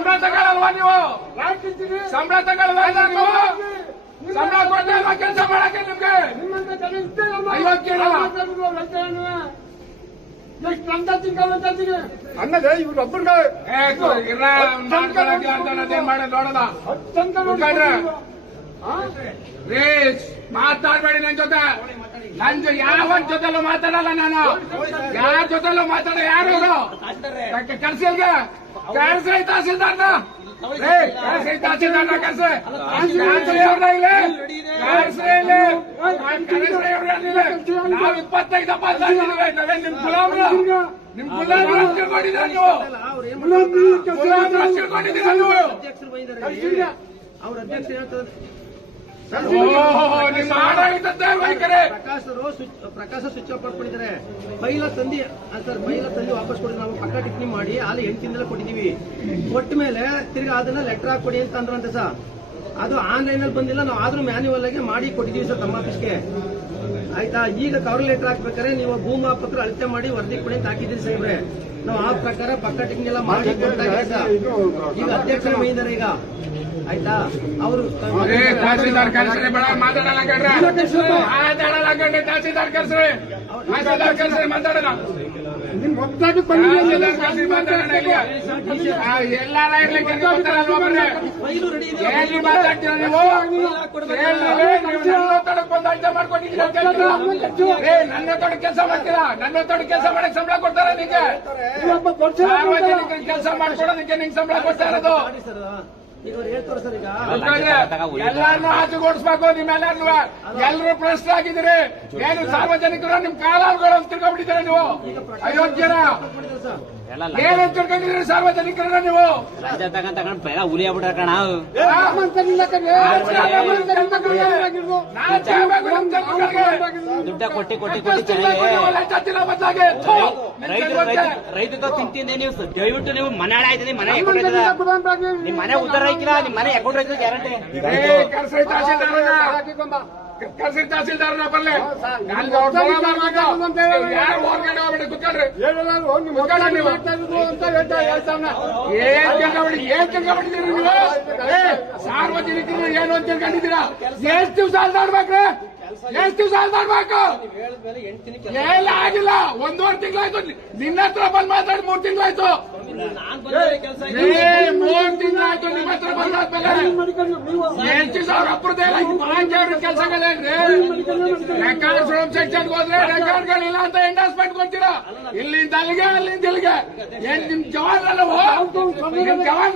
ಸಂಬಳ ತಗೊಳ್ಳಲ್ವಾ ನೀವು? ಸಂಬಳ ತಗೊಳ್ಳಲ್ವಾ ನೀವು? ಸಂಬಳ ಕೊಟ್ಟೆ ಅಲ್ವಾ ಕೆಲಸ ಮಾಡಕ್ಕೆ ನಿಮ್ಗೆ? ಅನ್ನದೇ ಇವ್ರು ಒಬ್ಬರಿಗೆ ಮಾಡಿ ನೋಡಲ್ಲ. ಮಾತಾಡ್ಬೇಡಿ ನನ್ ಜೊತೆ. ಯಾವ ಜೊತೆಲೂ ಮಾತಾಡಲ್ಲ ನಾನು. ಯಾರ ಜೊತೆಲೂ ಮಾತಾಡೋ ಯಾರು ಕೆಲ್ಸಲ್ಗೆ ಕರ್ಸ್ರಿ ತಹಸೀಲ್ದಾರ್ನ. ತಹಸೀಲ್ದಾರ್ನ ಕರ್ಸ್ರಿ. ನಾವು 25 ನಾವೇನ್ ನಿಮ್ ಗುಲಾಮ್ರು? ನಿಮ್ ಗುಲಾಮ್ರು ಅಂತ ತಿಳ್ಕೊಂಡಿದ್ದೀರ ನೀವು? ಗುಲಾಮ್ರು ಅಂತ ತಿಳ್ಕೊಂಡಿದ್ದೀರ ನೀವು? ಅವ್ರ ಅಧ್ಯಕ್ಷ ಹೇಳ್ತಾರೆ ಪ್ರಕಾಶ ಸ್ವಿಚ್ ಆಫ್ ಮಾಡ್ಕೊಂಡಿದ್ದಾರೆ. ಬೈಲ ತಂದಿ ವಾಪಸ್ ಕೊಡಿ. ನಾವು ಪಕ್ಕ ಟಿಪ್ಪಣಿ ಮಾಡಿ ಅಲ್ಲಿ 8 ತಿಂಗಳ ಕೊಟ್ಟಿದೀವಿ. ಕೊಟ್ಟ ಮೇಲೆ ತಿರ್ಗಿ ಅದನ್ನ ಲೆಟರ್ ಹಾಕೊಡಿ ಅಂತ ಅಂದ್ರಂತೆ ಸರ್. ಅದು ಆನ್ಲೈನ್ ಅಲ್ಲಿ ಬಂದಿಲ್ಲ. ನಾವು ಆದ್ರೂ ಮ್ಯಾನ್ಯುವಲ್ ಆಗಿ ಮಾಡಿ ಕೊಟ್ಟಿದೀವಿ ಸರ್ ತಮ್ಮ ಆಫೀಸ್ಗೆ. ಆಯ್ತಾ? ಈಗ ಕವರ್ ಲೆಟರ್ ಹಾಕ್ಬೇಕಾದ್ರೆ ನೀವು ಭೂಮಾಪಕರು ಅಳತೆ ಮಾಡಿ ವರದಿ ಕೊಡಿ ಅಂತ ಹಾಕಿದ್ದೀರಿ ಸಾಹೇಬ್ರೆ. ನಾವು ಆ ಪ್ರಕಾರ ಪಕ್ಕ ಟಿಪ್ಪಣಿ ಎಲ್ಲ ಮಾಡಿ ಕೊಡ್ತಾ ಸರ್. ಈಗ ಅಧ್ಯಕ್ಷರ ಮೈದಾರೆ ಈಗ. ಆಯ್ತಾ? ಅವರು ತಹಸೀಲ್ದಾರ್ ಕರ್ಸ್ರಿ. ಬೇಡ ಮಾತಾಡಲ್ಲ ಕಣ್ರೆ. ಮಾತಾಡಲ್ಲ ಕಣ್ರೆ. ತಹಸೀಲ್ದಾರ್ ಕರ್ಸ್ರಿ. ಮಾತಾಡಲ್ಲ. ಎಲ್ಲಾರ ಇರ್ಲಿಕ್ಕೆ ಎಲ್ಲಿ ಮಾತಾಡ್ತೀರ ನೀವು? ನನ್ನ ತೊಡಕ್ ಬಂದು ಅರ್ಥ ಮಾಡ್ಕೊಂಡಿದ್ದೀರಾ? ನನ್ನ ತೊಡಕ್ ಕೆಲಸ ಮಾಡ್ತೀರಾ? ನನ್ನ ತೊಡಕ್ ಕೆಲಸ ಮಾಡಕ್ ಸಂಬಳ ಕೊಡ್ತಾರ ನಿಂಗೆ? ಸಾರ್ವಜನಿಕರಿಗೆ ಕೆಲಸ ಮಾಡ್ಕೊಡೋದಕ್ಕೆ ನಿಂಗೆ ಸಂಬಳ ಕೊಡ್ತಾ ಇರೋದು? ಎಲ್ಲಾರನ್ನೂ ಹಾಕಿಗೊಡಿಸ್ಬೇಕು. ನಿಮ್ಮೆಲ್ಲರೂ ಎಲ್ಲರೂ ಪ್ರಶ್ನೆ ಆಗಿದ್ದೀರಿ. ಏನು ಸಾರ್ವಜನಿಕರು ನಿಮ್ ಕಾಲಾಳುಗಳು ಅಂತ ತಿಳ್ಕೊಂಡ್ಬಿಟ್ಟಿದ್ದೀರ ನೀವು? ಅಯೋಗ್ಯರ ಏನಂತ ತಿಳ್ಕೊಂಡಿದ್ದೀರಿ ಸಾರ್ವಜನಿಕರನ್ನ ನೀವು? ಹುಲಿ ಆಗ್ಬಿಟ್ರ ಕಣ. ದುಡ್ಡ ಕೊಟ್ಟಿ ರೈತ ತಿಂತಿಂದೆ ನೀವು. ದಯವಿಟ್ಟು ನೀವು ಮನೆ ಹಾಳೆ ಆಯ್ತದೆ. ಮನೆ ಅಕೌಂಟ್ ಆಯ್ತದ. ನಿಮ್ ಮನೆ ಉದ್ದಾರ ಆಯ್ಕಿಲ್ಲ. ನಿಮ್ ಮನೆ ಅಕೌಂಟ್ ಆಯ್ತದ ಗ್ಯಾರಂಟಿ. ಕರ್ಸಿ ತಹಸೀಲ್ದಾರನ ಬರ್ಲಿ. ಯಾರು ಹೊರಗಡೆ ಹೋಗ್ಬಿಟ್ಟು ಕುತ್ಕೊಳ್ರಿ. ಏನ್ ತಿಳ್ಕೊಂಡ್ಬಿಟ್ಟಿದ್ದೀರಿ ನೀವು? ಸಾರ್ವಜನಿಕರು ಏನು ಅಂತ ತಿಳ್ಕೊಂಡಿದ್ದೀರಾ? ಎಷ್ಟು ದಿವಸ ಅಲ್ದಾಡ್ಬೇಕ್ರಿ? ಎಷ್ಟು ದಿವಸ ಅಲ್ದಾಡ್ಬೇಕು? ಎಲ್ಲ ಆಗಿಲ್ಲ. 1.5 ತಿಂಗಳಾಯ್ತು. ನಿನ್ನ ಹತ್ರ ಬಂದ್ ಮಾತಾಡಿ 3 ತಿಂಗಳಾಯ್ತು. 3 ತಿಂಗಳಾಯ್ತು ನಿಮ್ಮ ಹತ್ರ ಬಂದಾದ್ಮೇಲೆ. ಎಷ್ಟು ಸಾವಿರ ಅಪ್ರದೇಶ ಕೆಲಸಗಳೇನ್ರಿ? ರೆಕಾರ್ಡ್ ಹೋಮ್ ಸೆಕ್ಷನ್ಗೆ ಹೋದ್ರೆ ರೆಕಾರ್ಡ್ಗಳಿಲ್ಲ ಅಂತ ಎಂಡಾಸ್ಮೆಂಟ್ ಕೊಡ್ತೀರಾ? ಇಲ್ಲಿಂದ ಅಲ್ಲಿಗೆ, ಅಲ್ಲಿಂದ ಇಲ್ಲಿಗೆ. ಏನ್ ನಿಮ್ ಜವಾನ್ ಅಲ್ಲವೋ? ನಿಮ್ ಜವಾನ್